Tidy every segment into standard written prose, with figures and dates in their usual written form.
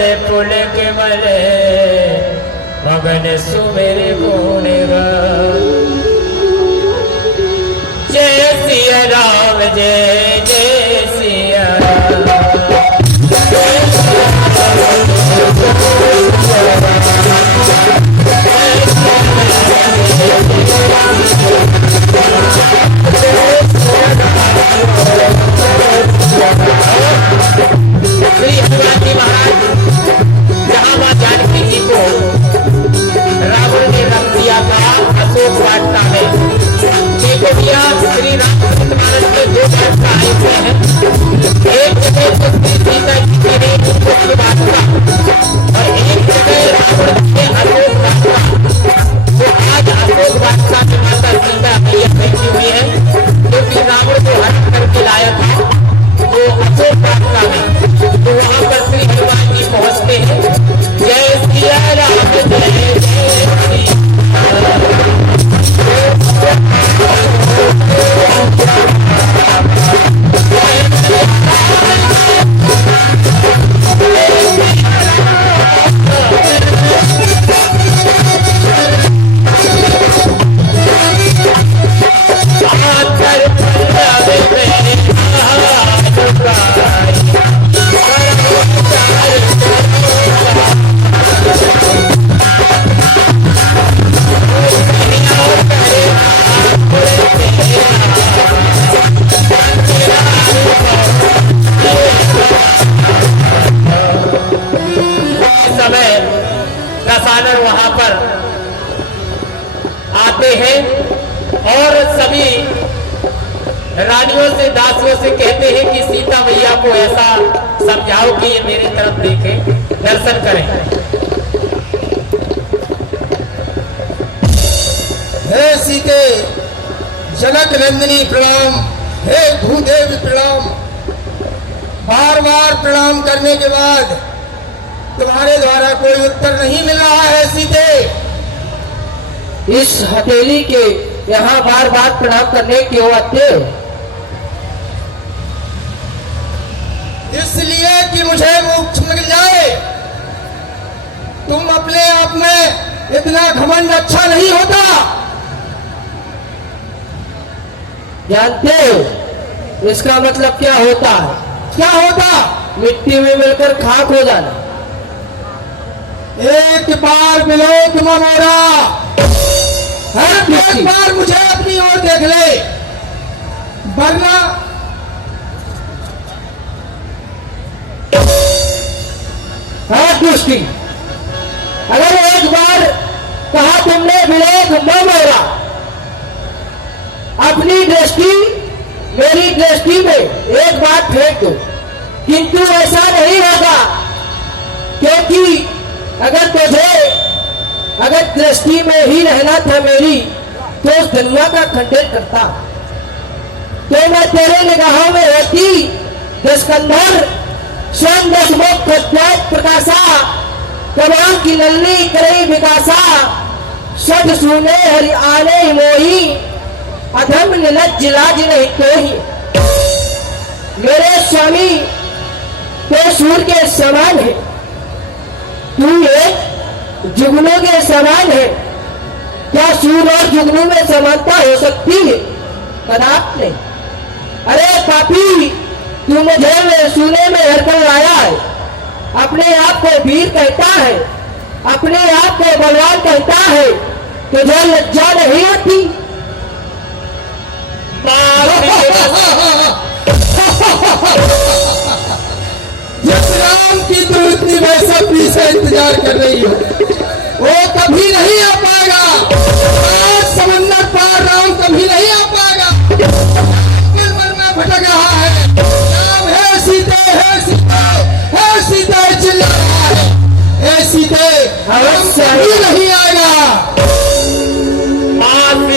चले पुल के मले मगन सुमेर गुण जय सिया राम जय जय सिया श्री हनुमान जी महाराज जहां मां जानकी जी को रावण ने रख दिया था अशोक वाटिका में। देखो भैया श्री रामचंद्र महाराज के दो वाटिका ऐसे हैं, एक जगह तो श्री सीता जी के लिए अशोक वाटिका और एक जगह रावण के अशोक वाटिका। तो आज अशोक वाटिका में माता सीता मैया बैठी हुई है, क्योंकि रावण को हरण करके लाया था वो अशोक वाटिका में। तो वहां पर श्री हनुमान जी पहुंचते हैं, जय सिया राम जय जय वहां पर आते हैं और सभी रानियों से दासियों से कहते हैं कि सीता मैया को ऐसा समझाओ कि ये मेरे तरफ देखें, दर्शन करें। हे सीते जनक नंदिनी प्रणाम, हे भूदेव प्रणाम। बार बार प्रणाम करने के बाद तुम्हारे द्वारा कोई उत्तर नहीं मिल रहा है सीते। इस हथेली के यहाँ बार बार प्रणाम करने क्यों आते? इसलिए कि मुझे मोक्ष मिल जाए। तुम अपने आप में इतना घमंड अच्छा नहीं होता। जानते हो इसका मतलब क्या होता है? क्या होता? मिट्टी में मिलकर खाक हो जाना। एक बार विलोक मोरा, एक बार मुझे अपनी ओर देख ले, वरना दृष्टि। अगर एक बार कहा तुमने विलोक मोरा, अपनी दृष्टि मेरी दृष्टि में एक बार फेंक दो, किंतु ऐसा नहीं होगा, क्योंकि अगर दृष्टि में ही रहना था मेरी तो उस दुनिया का खंडन करता। तो मैं तेरे निगाहों में रहती दशकंधर स्वयं दशमुख प्रकाशा, कमान की नल्ली करई विकासा, सद सुने हरि आने मोही, अधम निलज्ज लाज नहीं तो ही। मेरे स्वामी तो सूर्य के समान है, तू एक जुगनू के समान है। क्या सूर्य और जुगनू में समानता हो सकती है? कदापि नहीं। अरे पापी, तू मुझे सुने में हरकर लाया है, अपने आप को वीर कहता है, अपने आप को बलवान कहता है, तुझे लज्जा नहीं आती? राम की तो इतनी बेसब्री से इंतजार कर रही हो, वो कभी नहीं आ पाएगा। आज समंदर पार राम कभी नहीं आ पाएगा। मन में भटक रहा है, राम है सीते, है सीते, है सीते चिल्ला रहा है, हे सीते राम कभी नहीं आएगा।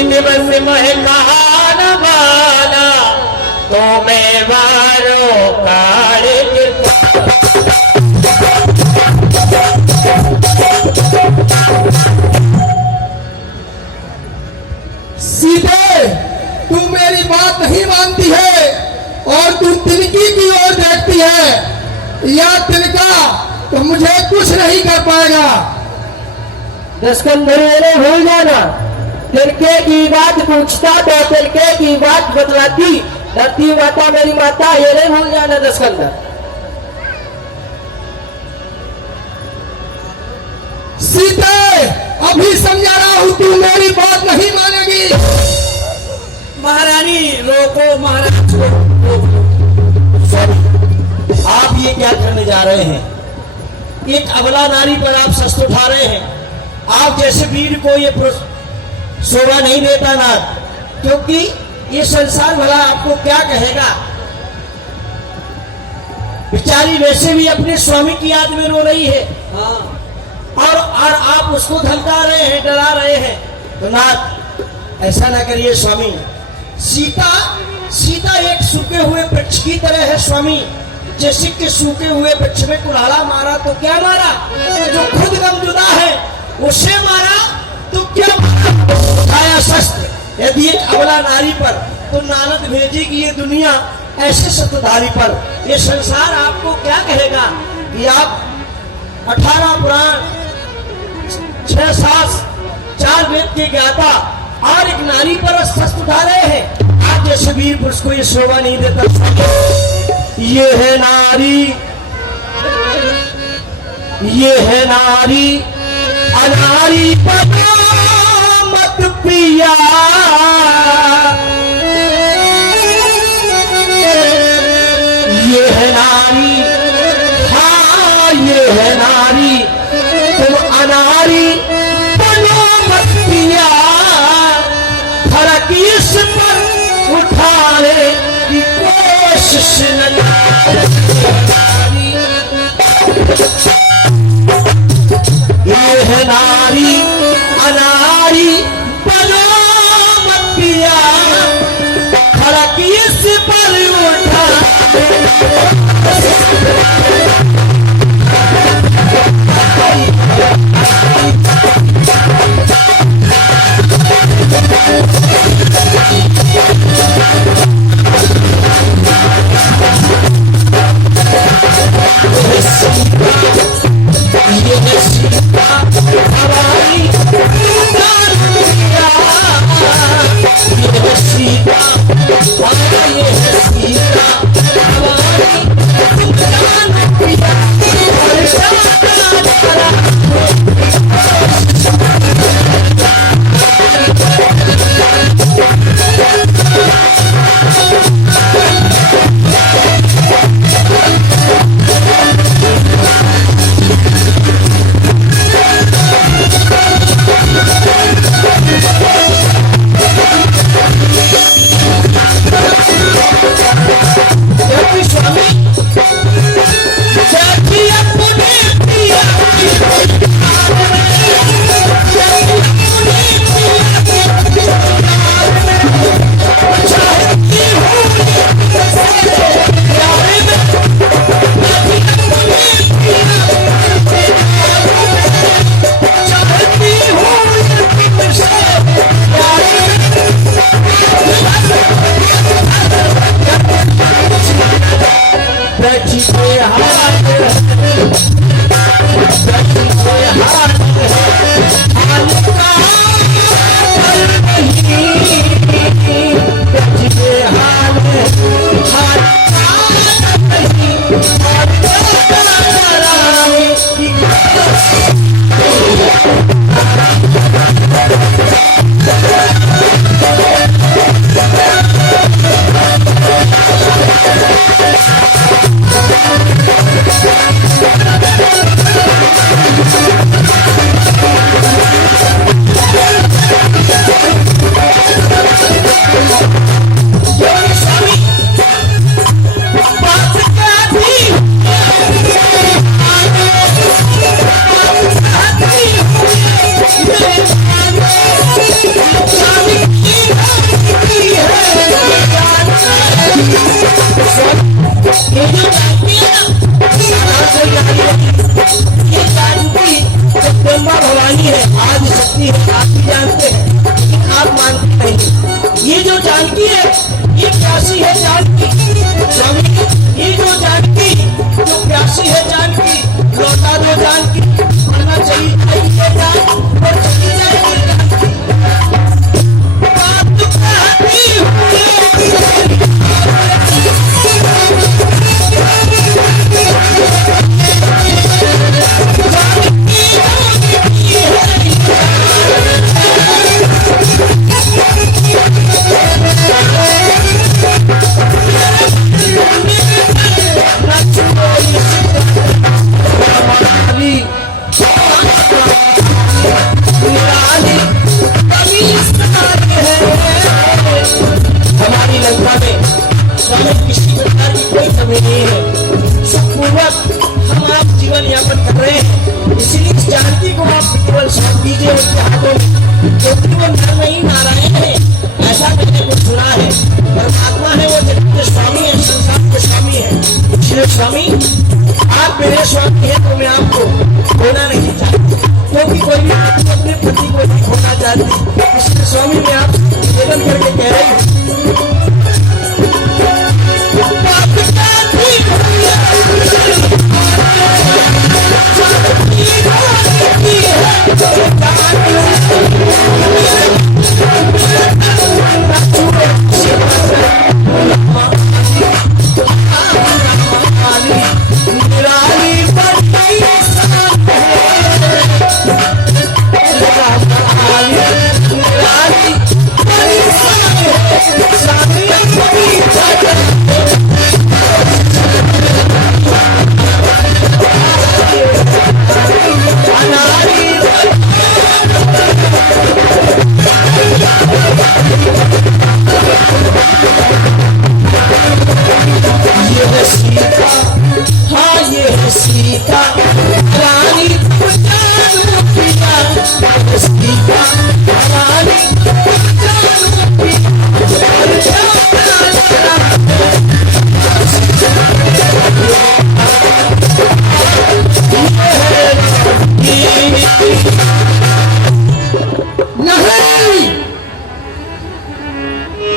दिवस में कहा न माना तो मैं मारो काले सीते, तू मेरी बात नहीं मानती है और तू तिनकी की ओर देखती है। या तिनका तो मुझे कुछ नहीं कर पाएगा। दशकंधर ने भूल जाना, तिलके की बात पूछता तो तिलके की बात बतलाती, धरती माता मेरी माता ये नहीं भूल जाना दशकंधर। सीता अभी समझा रहा हूं, तू मेरी बात नहीं मानेगी। महारानी रोको, महाराज को सॉरी, आप ये क्या करने जा रहे हैं? एक अबला नारी पर आप शस्त्र उठा रहे हैं। आप जैसे वीर को ये शोभा नहीं देता ना, क्योंकि ये संसार भला आपको क्या कहेगा। बेचारी वैसे भी अपने स्वामी की याद में रो रही है, और आप उसको धमका रहे हैं, डरा रहे हैं। तो नाथ ऐसा ना करिए स्वामी। सीता एक सूखे हुए वृक्ष की तरह है स्वामी। जैसे कि सूखे हुए वृक्ष में कुल्हाड़ा मारा तो क्या मारा, जो खुद गमजुदा है उसे मारा तो क्या मारा, उठाया शस्त्र। यदि एक अबला नारी पर तो नानद भेजेगी ये दुनिया ऐसे शस्त्रधारी पर। ये संसार आपको क्या कहेगा कि आप 18 पुराण 6 सास 4 वेद के ज्ञाता और एक नारी पर शस्त्र उठा रहे हैं। आप जैसे वीर पुरुष को ये शोभा नहीं देता। ये है नारी, ये है नारी, अनारी पता मत पिया। ये है नारी, हाँ ये है नारी, तुम अनारी बनो मत पिया। फर्क इस पर उठाने की कोशिश न नारी। ये है नारी, अनारी बनो मत पिया। फर्क इस पर जानकी जो प्यासी है जानकी लौटा समय नहीं है। सुखपूर्वक हम आप जीवन यापन कर रहे हैं, इसलिए इस जानकी को आप केवल सौंप दीजिए उनके हाथों में, क्योंकि वो नर नहीं नारायण है, ऐसा मैंने कुछ सुना है। परमात्मा है, वो जगत के स्वामी है, संसार के स्वामी है। इसलिए स्वामी, आप मेरे स्वामी हैं तो मैं आपको खोना नहीं चाहती, क्योंकि कोई भी अपने पति को नहीं खोना चाहती। इसलिए स्वामी, मैं आप निवेदन करके कह रही हूँ,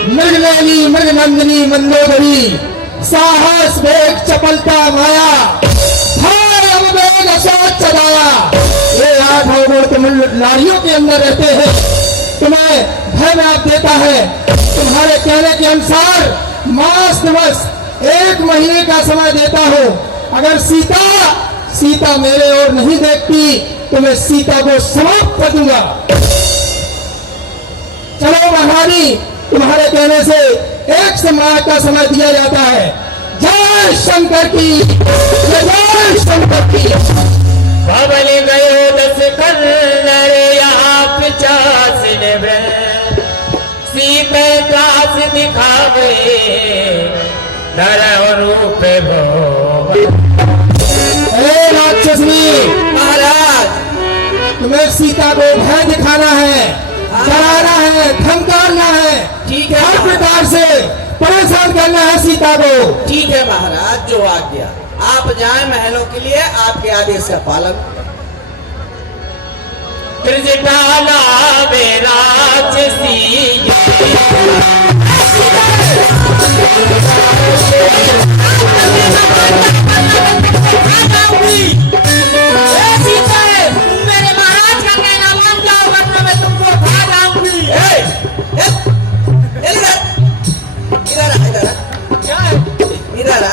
मृगनयनी मृगनंदिनी मंदोदरी, साहस वेग चपलता माया, धैर्य वेग अशोक चलाया। ये 8 गुण तुम नारियों के अंदर रहते हैं, तुम्हें भय व्याप देता है। तुम्हारे कहने के अनुसार मास दिवस 1 महीने का समय देता हूँ। अगर सीता मेरे ओर नहीं देखती तो मैं सीता को समाप्त कर दूंगा। चलो महारानी, तुम्हारे कहने से 1 समाज का समय दिया जाता है। जय शंकर की, जय शंकर की। भवन गयो 10 कन्नर यहाँ 50 निवृत्त, सीते त्रास दिखावे नर रूप भोग। ए राक्षसनी, महाराज तुम्हें सीता को भय दिखाना है, डराना है, धमकाना है, ठीक है, हर प्रकार से परेशान करना है सीता को। ठीक है महाराज, जो आज्ञा। आप जाएं महलों के लिए, आपके आदेश का पालन। त्रिजटाला में राक्षसी मेरे महाराज का कहना मान जाओ, वरना मैं तुमको खा जाऊंगी। इधर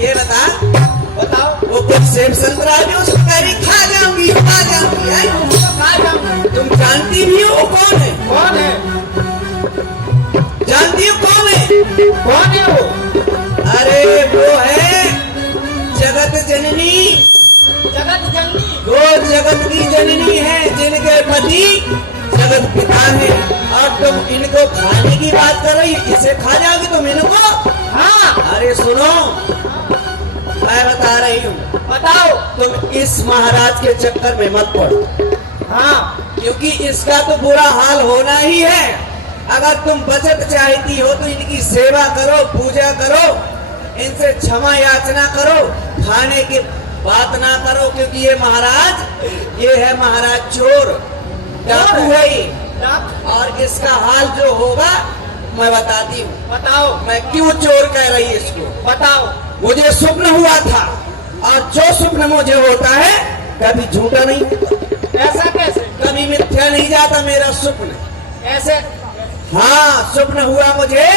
ये बताओ वो कुछ सेब संतरा भी उसको कह रही खा जाऊंगी, खा जाऊंगी। तुम जानती भी हो वो कौन है? कौन है? जानती हो कौन है वो? अरे वो है जगत जननी। वो जगत की जननी है, जिनके पति जगत पिता है। और तुम इनको खाने की बात कर रही, इसे खा जाओगी तुम इनको? हाँ। अरे सुनो, मैं बता रही हूँ, बताओ। तुम इस महाराज के चक्कर में मत पड़ो। हाँ, क्योंकि इसका तो बुरा हाल होना ही है। अगर तुम बचत चाहती हो तो इनकी सेवा करो, पूजा करो, इनसे क्षमा याचना करो, खाने की बात ना करो, क्योंकि ये है महाराज चोर, डाकू है ये। और इसका हाल जो होगा मैं बताती हूँ। बताओ, मैं क्यों चोर कह रही है इसको, बताओ। मुझे स्वप्न हुआ था, और जो स्वप्न मुझे होता है कभी झूठा नहीं होता। ऐसा कैसे? कभी मिथ्या नहीं जाता मेरा स्वप्न। ऐसे? हाँ, स्वप्न हुआ मुझे,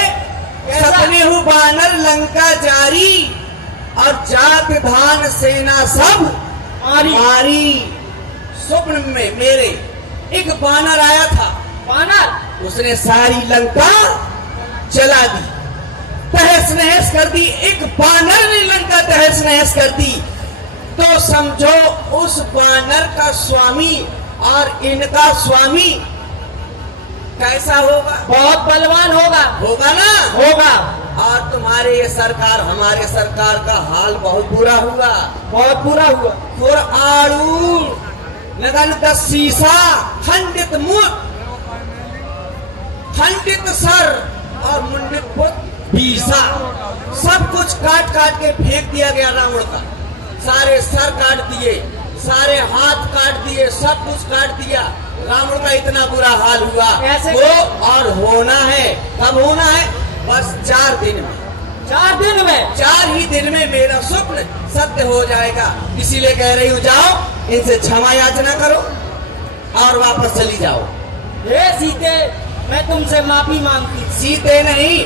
सपने हूँ बानर लंका जारी, और जात धान सेना सब मारी। स्वप्न में मेरे एक बानर आया था। बानर? उसने सारी लंका जला दी, तहस नहस कर दी। एक बानर ने लंका तहस नहस कर दी, तो समझो उस बानर का स्वामी और इनका स्वामी कैसा होगा? बहुत बलवान होगा। होगा ना? होगा। और तुम्हारे ये सरकार हमारे सरकार का हाल बहुत बुरा हुआ, बहुत बुरा हुआ। और आड़ू लगन का शीशा, खंडित मुख, खंडित सर और मुंडित पुत बीसा, सब कुछ काट काट के फेंक दिया गया रावण का। सारे सर काट दिए, सारे हाथ काट दिए, सब कुछ काट दिया। रावण का इतना बुरा हाल हुआ। कैसे? वो और होना है, कब होना है? बस 4 दिन में। 4 दिन में? 4 ही दिन में मेरा स्वप्न सत्य हो जाएगा। इसीलिए कह रही हूँ, जाओ इनसे क्षमा याचना करो और वापस चली जाओ। हे सीते, मैं तुमसे माफी मांगती। सीते नहीं,